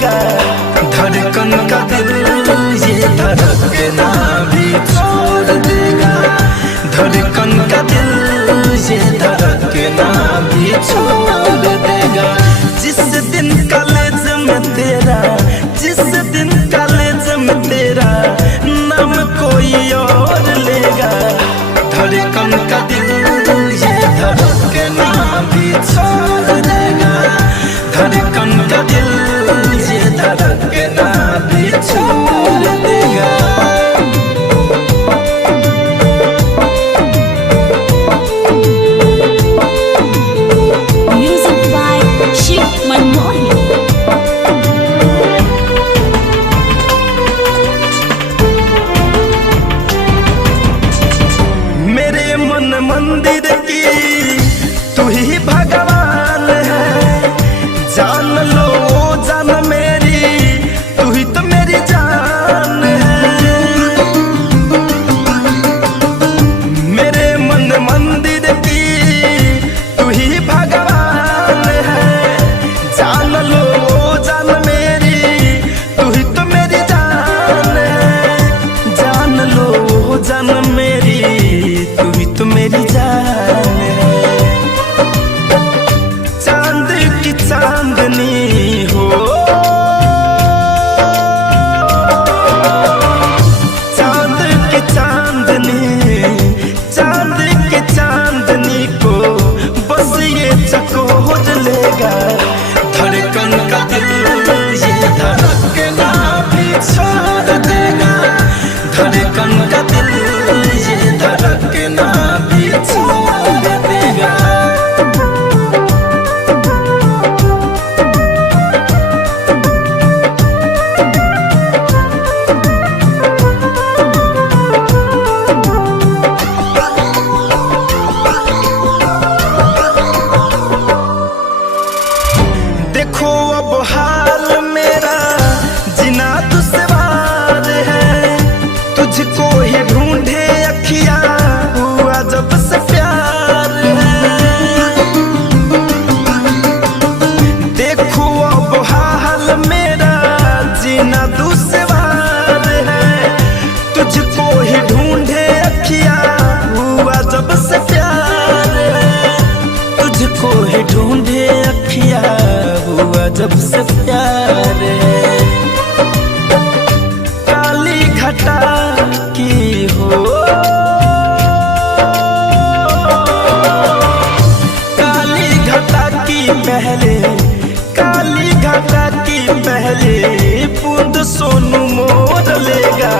लेगा। धड़कन का दिल ये धड़कना भी छोड़ देगा। धड़कन का दिल ये धड़कना भी छोड़ देगा। जिस दिन कॉलेज में तेरा, जिस दिन कॉलेज में तेरा नाम कोई और लेगा। धड़कन का दिल ये धड़कना भी छोड़ देगा। धड़कन का दिल ये धड़कना भी छोड़ देगा। Music by Shiv Manmohan. मेरे मन मंदिर की तू ही भगवान है। जान लो जान मेरी, तू ही तो मेरी जान है। मेरे मन मंदिर की तू ही भगवान है। जान लो जान मेरी, तू ही तो मेरी जान है। जान लो जान मेरी, तू ही तो मेरी जान है। चांद की चांदनी हो, चांद की चांदनी, चांद की चांदनी को बस ये चकोर लेगा। धड़कन का दिल ये धड़कना भी छोड़ देगा। धड़कन का दिल ये धड़कना भी छोड़ देगा। देखो अब हाल मेरा जीना दुश्वार है। तुझको ही ढूंढे अखियां हुआ जब से प्यार है। देखो अब हाल मेरा जीना दुश्वार है। तुझको ही ढूंढे अखियां हुआ जब से प्यार है। तुझको ही ढूंढे अखियां हुआ जब से प्यार है। काली घटा की हो, काली घटा की पहले, काली घटा की पहले बूंद सोनू मोर लेगा।